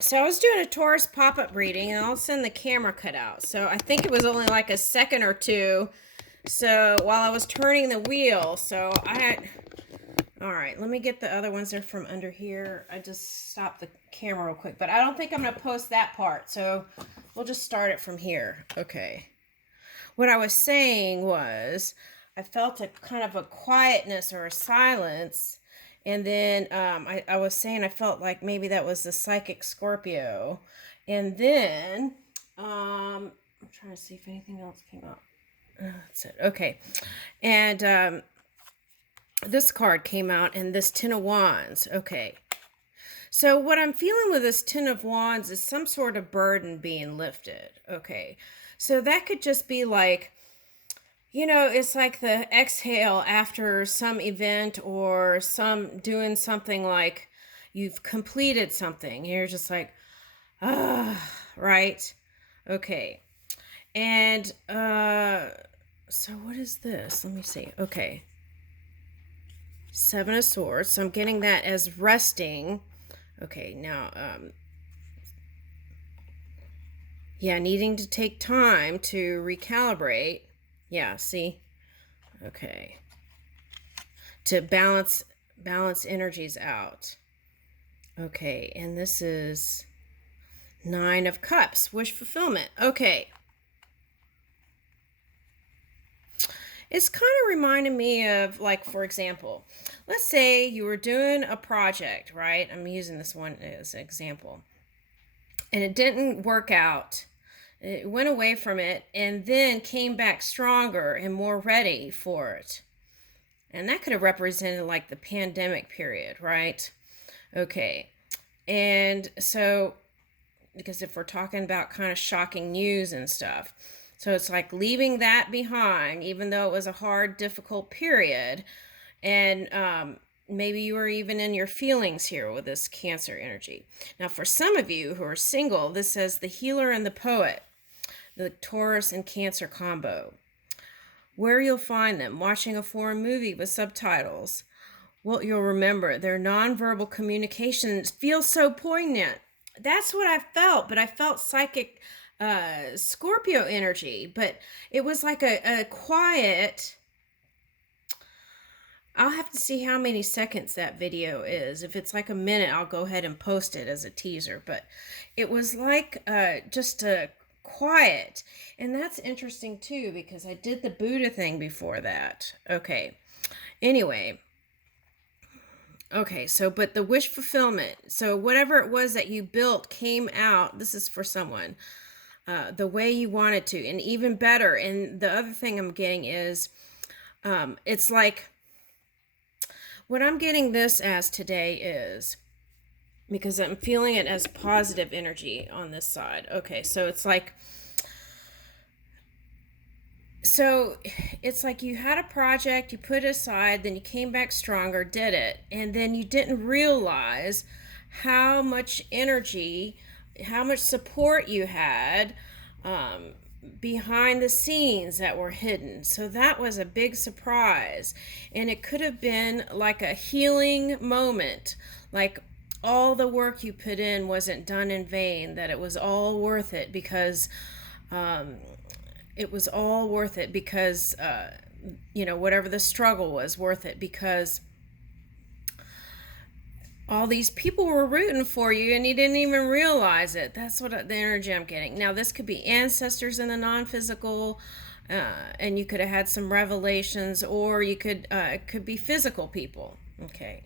So I was doing a Taurus pop-up reading and all of a sudden the camera cut out. So I think it was only like a second or two. So while I was turning the wheel, all right, let me get the other ones. They're from under here. I just stopped the camera real quick, but I don't think I'm going to post that part. So we'll just start it from here. Okay. What I was saying was I felt a kind of a quietness or a silence. And then I was saying I felt like maybe that was the psychic Scorpio. And then I'm trying to see if anything else came up. That's it. Okay. And this card came out, and this Ten of Wands. Okay. So what I'm feeling with this Ten of Wands is some sort of burden being lifted. Okay. So that could just be like, it's like the exhale after some event or doing something like you've completed something. You're just like, right? Okay. And so what is this? Let me see. Okay. Seven of Swords. So I'm getting that as resting. Okay, now yeah, needing to take time to recalibrate. Yeah, see? Okay. To balance energies out. Okay, and this is Nine of Cups, wish fulfillment. Okay. It's kind of reminding me of, like, for example, let's say you were doing a project, right? I'm using this one as an example. And it didn't work out. It went away from it and then came back stronger and more ready for it. And that could have represented like the pandemic period, right? Okay. And so, because if we're talking about kind of shocking news and stuff, so it's like leaving that behind, even though it was a hard, difficult period. And maybe you were even in your feelings here with this Cancer energy. Now, for some of you who are single, this says the healer and the poet, the Taurus and Cancer combo. Where you'll find them, watching a foreign movie with subtitles. Well, you'll remember their nonverbal communications feel so poignant. That's what I felt, but I felt psychic Scorpio energy, but it was like a quiet. I'll have to see how many seconds that video is. If it's like a minute, I'll go ahead and post it as a teaser, but it was like just a quiet. And that's interesting too, because I did the Buddha thing before that. Okay. Anyway. Okay, so, but the wish fulfillment. So whatever it was that you built came out. This is for someone. The way you wanted to, and even better. And the other thing I'm getting is, it's like, what I'm getting this as today is, because I'm feeling it as positive energy on this side. Okay, so it's like, you had a project, you put it aside, then you came back stronger, did it, and then you didn't realize how much energy, how much support you had behind the scenes that were hidden. So that was a big surprise. And it could have been like a healing moment, like all the work you put in wasn't done in vain, that it was all worth it because whatever the struggle was worth it, because all these people were rooting for you and you didn't even realize it. That's what the energy I'm getting. Now, this could be ancestors in the non-physical, and you could have had some revelations, or it could be physical people. Okay.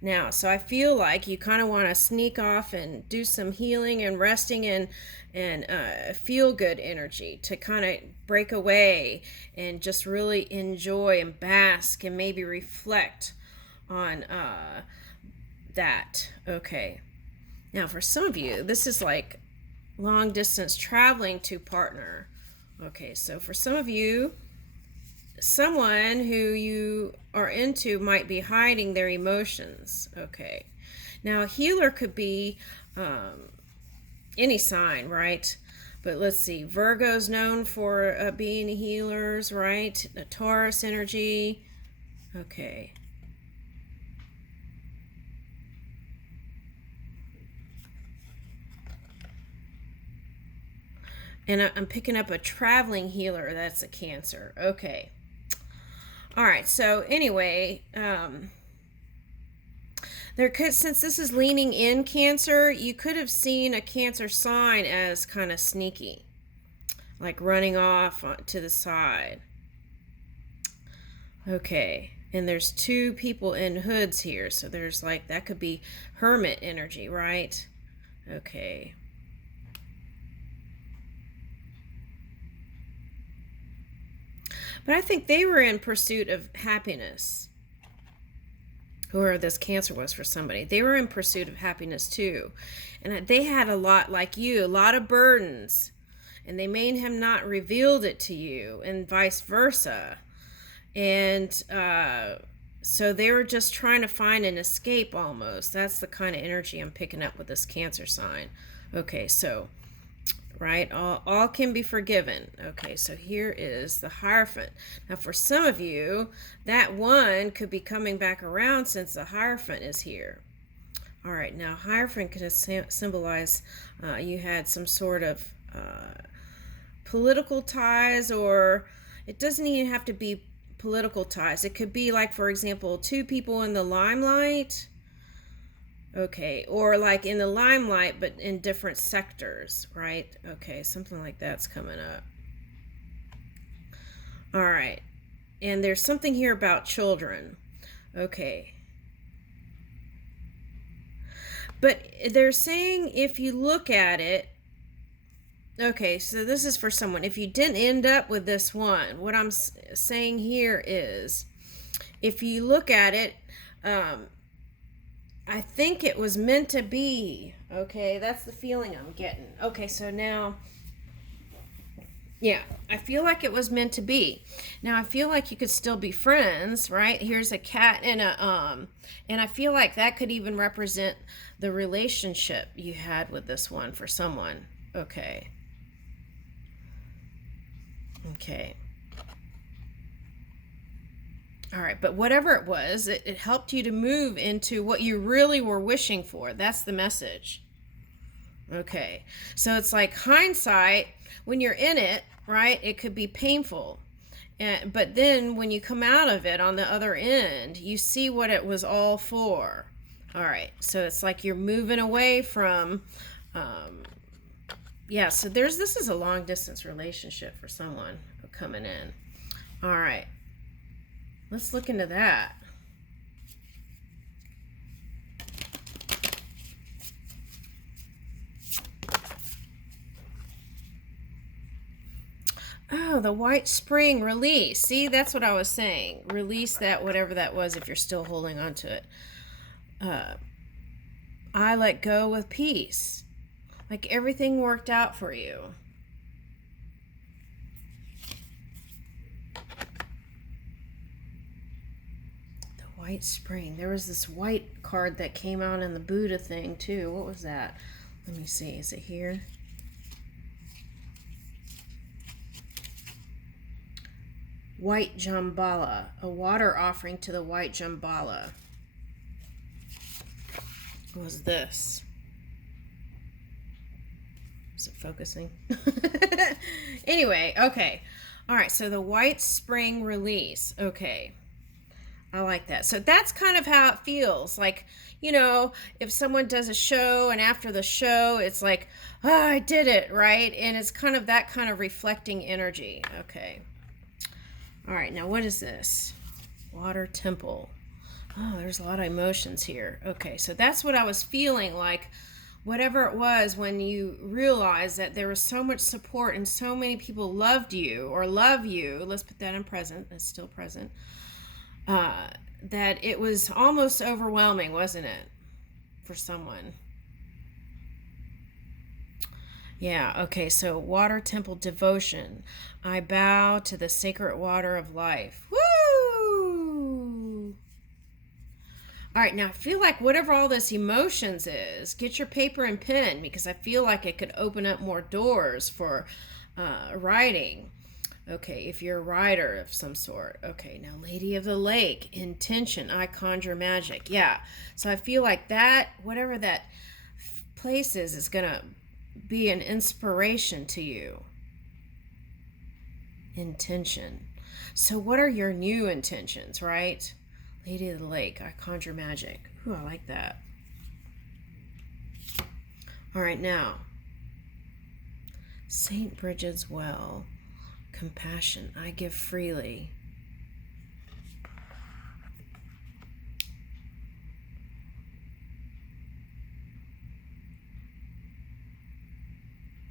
Now, so I feel like you kind of want to sneak off and do some healing and resting and feel good energy to kind of break away and just really enjoy and bask and maybe reflect on that. Okay. Now, for some of you, this is like long distance traveling to partner. Okay, so for some of you, someone who you are into might be hiding their emotions. Okay. Now, a healer could be any sign, right? But let's see. Virgo's known for being healers, right? The Taurus energy. Okay. And I'm picking up a traveling healer. That's a Cancer. Okay. All right. So anyway, there could, since this is leaning in Cancer, you could have seen a Cancer sign as kind of sneaky, like running off to the side. Okay. And there's two people in hoods here. So there's like, that could be hermit energy, right? Okay. But I think they were in pursuit of happiness. Whoever this Cancer was for somebody. They were in pursuit of happiness too. And they had a lot, like you, a lot of burdens. And they may have not revealed it to you, and vice versa. And so they were just trying to find an escape almost. That's the kind of energy I'm picking up with this Cancer sign. Okay, so, right, all can be forgiven. Okay, so here is the Hierophant. Now for some of you, that one could be coming back around since the Hierophant is here. All right, now Hierophant could symbolize you had some sort of political ties, or it doesn't even have to be political ties. It could be like, for example, two people in the limelight. Okay, or like in the limelight but in different sectors, right? Okay, something like that's coming up. All right, and there's something here about children. Okay, but they're saying if you look at it, okay, so this is for someone. If you didn't end up with this one, what I'm saying here is, if you look at it, I think it was meant to be. Okay, that's the feeling I'm getting. Okay, so now, yeah, I feel like it was meant to be. Now I feel like you could still be friends, right? Here's a cat and and I feel like that could even represent the relationship you had with this one for someone. Okay. Okay. All right, but whatever it was, it helped you to move into what you really were wishing for. That's the message. Okay, so it's like hindsight, when you're in it, right, it could be painful. But then when you come out of it on the other end, you see what it was all for. All right, so it's like you're moving away from, yeah, so this is a long distance relationship for someone coming in. All right, let's look into that. Oh, the white spring release. See, that's what I was saying. Release that, whatever that was, if you're still holding on to it. I let go with peace. Like everything worked out for you. The white spring. There was this white card that came out in the Buddha thing too. What was that? Let me see. Is it here? White Jambala, a water offering to the white Jambala. What was this? Is it focusing? Anyway, okay. All right, so the white spring release. Okay. I like that. So that's kind of how it feels. Like, you know, if someone does a show and after the show, it's like, oh, I did it, right? And it's kind of that kind of reflecting energy. Okay. All right, now what is this? Water temple. Oh, there's a lot of emotions here. Okay, so that's what I was feeling like, whatever it was, when you realized that there was so much support and so many people loved you or love you. Let's put that in present. It's still present. That it was almost overwhelming, wasn't it? For someone. Yeah, okay, so water temple devotion. I bow to the sacred water of life. Woo! All right, now I feel like whatever all this emotions is, get your paper and pen, because I feel like it could open up more doors for writing. Okay, if you're a writer of some sort. Okay, now Lady of the Lake, intention, I conjure magic. Yeah, so I feel like that, whatever that place is going to be an inspiration to you. intention. So what are your new intentions, right? Lady of the Lake, I conjure magic. Ooh, I like that. All right, now, St. Bridget's Well, compassion, I give freely.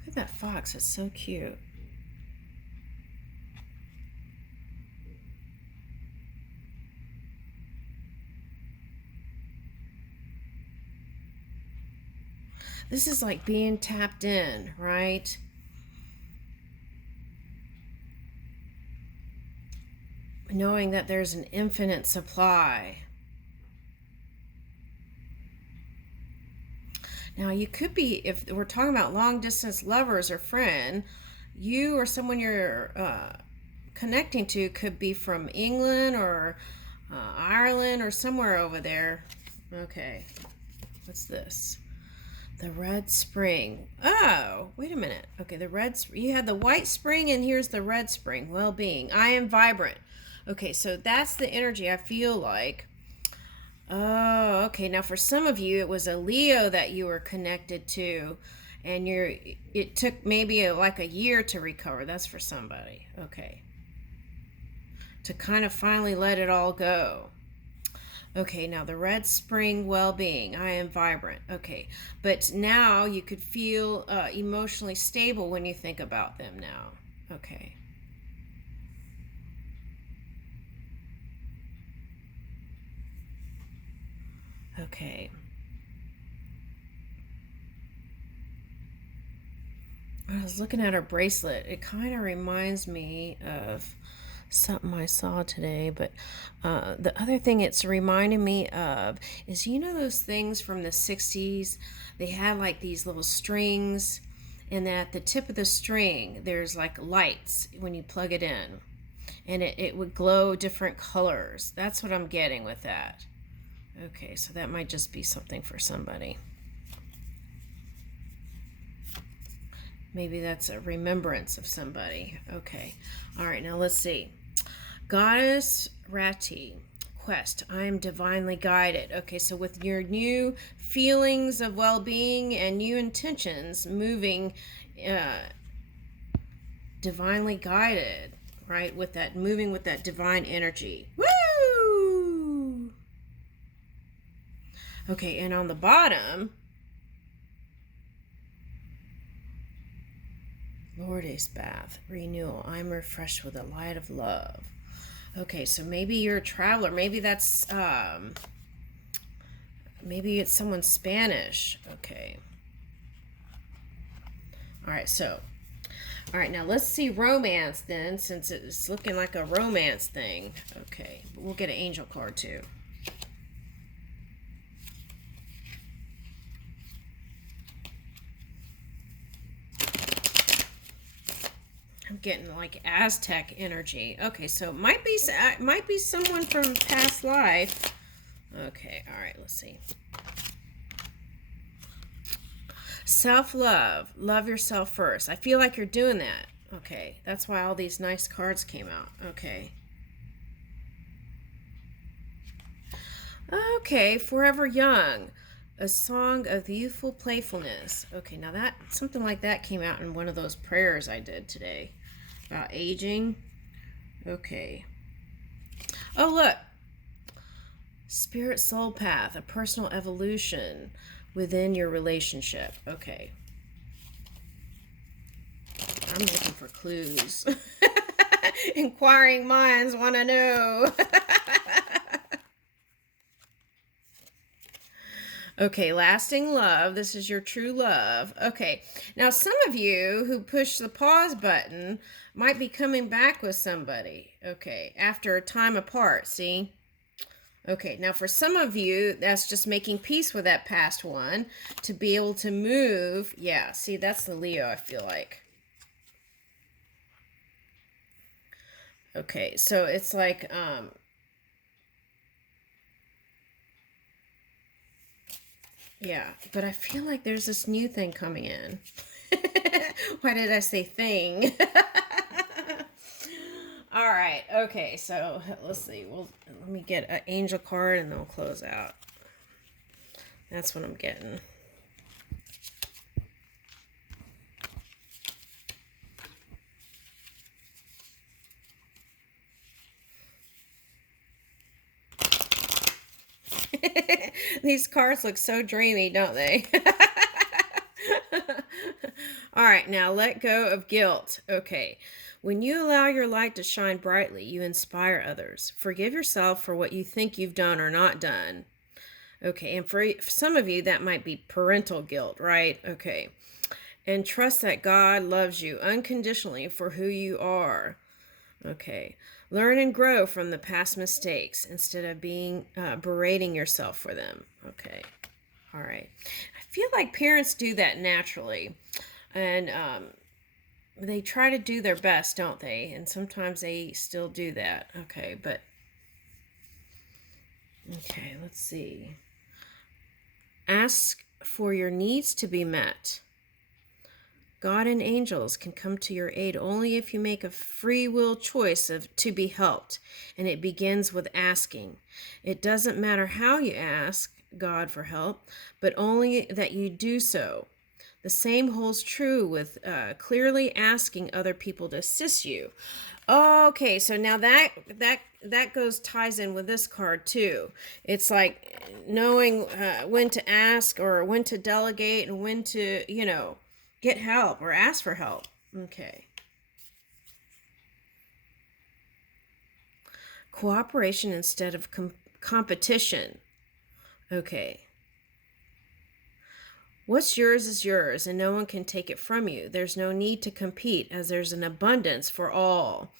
Look at that fox, it's so cute. This is like being tapped in, right? Knowing that there's an infinite supply. Now, you could be, if we're talking about long distance lovers or friend, you or someone you're connecting to could be from England or Ireland or somewhere over there. Okay, what's this? The red spring. Oh, wait a minute. Okay, you had the white spring and here's the red spring. Well-being. I am vibrant. Okay, so that's the energy I feel like. Oh, okay. Now for some of you, it was a Leo that you were connected to, and it took maybe like a year to recover. That's for somebody. Okay. To kind of finally let it all go. Okay, now the red spring well-being. I am vibrant. Okay, but now you could feel emotionally stable when you think about them now. Okay. Okay. I was looking at her bracelet. It kind of reminds me of something I saw today, but the other thing it's reminding me of is, you know, those things from the 60s? They had like these little strings, and then at the tip of the string, there's like lights when you plug it in, and it would glow different colors. That's what I'm getting with that. Okay, so that might just be something for somebody. Maybe that's a remembrance of somebody. Okay. All right, now let's see. Goddess Rati, quest. I am divinely guided. Okay, so with your new feelings of well-being and new intentions, moving divinely guided, right? With that, moving with that divine energy. Woo! Okay, and on the bottom, Lourdes bath, renewal. I'm refreshed with the light of love. Okay, so maybe you're a traveler. Maybe that's maybe it's someone Spanish. Okay. All right, now let's see romance then, since it's looking like a romance thing. Okay, but we'll get an angel card too. I'm getting like Aztec energy. Okay, so it might be someone from past life. Okay, all right, let's see. Self-love. Love yourself first. I feel like you're doing that. Okay, that's why all these nice cards came out. Okay. Okay, Forever Young. A song of youthful playfulness. Okay, now that something like that came out in one of those prayers I did today about aging. Okay. Oh, look. Spirit soul path, a personal evolution within your relationship. Okay. I'm looking for clues. Inquiring minds want to know. Okay, lasting love. This is your true love. Okay, now some of you who push the pause button might be coming back with somebody. Okay, after a time apart, see? Okay, now for some of you, that's just making peace with that past one to be able to move. Yeah, see, that's the Leo, I feel like. Okay, so it's like, yeah, but I feel like there's this new thing coming in. Why did I say thing? All right. Okay. So let's see. Let me get an angel card and then we'll close out. That's what I'm getting. These cards look so dreamy, don't they? All right, now let go of guilt. Okay. When you allow your light to shine brightly, you inspire others. Forgive yourself for what you think you've done or not done. Okay, and for some of you, that might be parental guilt, right? Okay. And trust that God loves you unconditionally for who you are. Okay. Learn and grow from the past mistakes instead of being berating yourself for them. Okay. All right. I feel like parents do that naturally. And they try to do their best, don't they? And sometimes they still do that. Okay. Okay, let's see. Ask for your needs to be met. God and angels can come to your aid only if you make a free will choice to be helped, and it begins with asking. It doesn't matter how you ask God for help, but only that you do so. The same holds true with clearly asking other people to assist you. Okay, so now that ties in with this card too. It's like knowing when to ask or when to delegate and when to, get help or ask for help. Okay. Cooperation instead of competition. Okay. What's yours is yours, and no one can take it from you. There's no need to compete, as there's an abundance for all.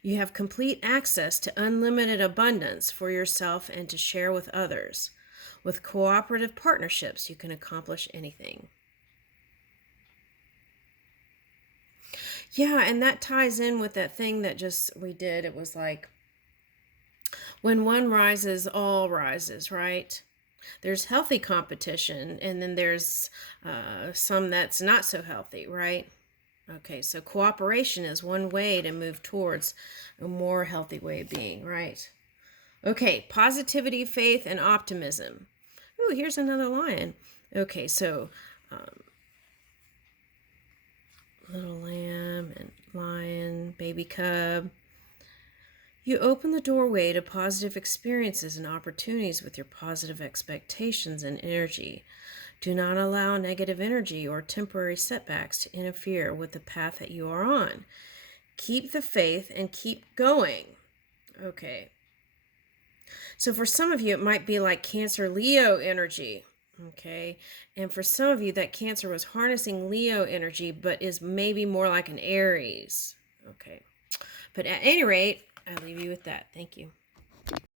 You have complete access to unlimited abundance for yourself and to share with others. With cooperative partnerships, you can accomplish anything. Yeah, and that ties in with that thing that just we did. It was like, when one rises, all rises, right? There's healthy competition, and then there's some that's not so healthy, right? Okay, so cooperation is one way to move towards a more healthy way of being, right? Okay, positivity, faith, and optimism. Ooh, here's another lion. Okay, so little lamb and lion, baby cub. You open the doorway to positive experiences and opportunities with your positive expectations and energy. Do not allow negative energy or temporary setbacks to interfere with the path that you are on. Keep the faith and keep going. Okay. So for some of you, it might be like Cancer Leo energy. Okay. And for some of you, that Cancer was harnessing Leo energy, but is maybe more like an Aries. Okay. But at any rate, I leave you with that. Thank you.